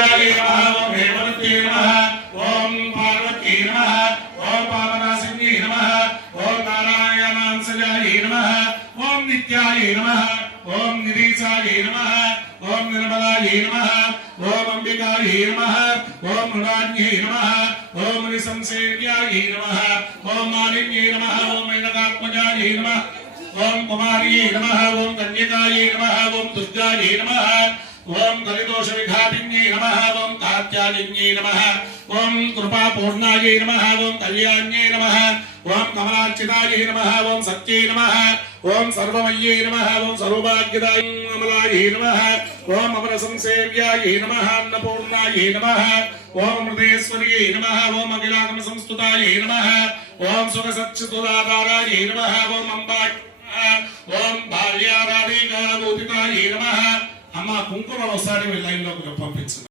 ओम हेमवती नमः ओम पार्वती नमः ओम पावनासिनी नमः ओम नारायणांसजाय नमः ओम नित्याय नमः ओम निरीचाय नमः ओम निर्मलाय नमः ओम अंबिकाय नमः ओम मृणान्ये नमः ओम निसंसेव्याय नमः ओम मालिन्ये नमः ओम मेनकात्मजाय नमः ओम कुमार्ये नमः ओम कन्यकाय नमः ओम दुर्गाय नमः ओम कलिदोष विघातिन्ये नमः ओम कात्यायन्ये नमः ओम कृपा पूर्णाय नमः ओम कल्याण्ये नमः ओम कमलार्चिताय नमः ओम सत्ये नमः ओम सर्वमय्ये नमः ओम सर्वभाग्यदाय अमलाय नमः ओम अमर संसेव्याय नमः अन्नपूर्णाय नमः ओम अमृतेश्वर्ये नमः ओम अखिलागम संस्तुताय नमः ओम सुख सच्चिदाधाराय नमः ओम अंबाय ओम भार्याराधिका भूतिताय नमः अम्मा కుంకుమ ఒకసారి మీ లైన్ లోకి పంపించండి।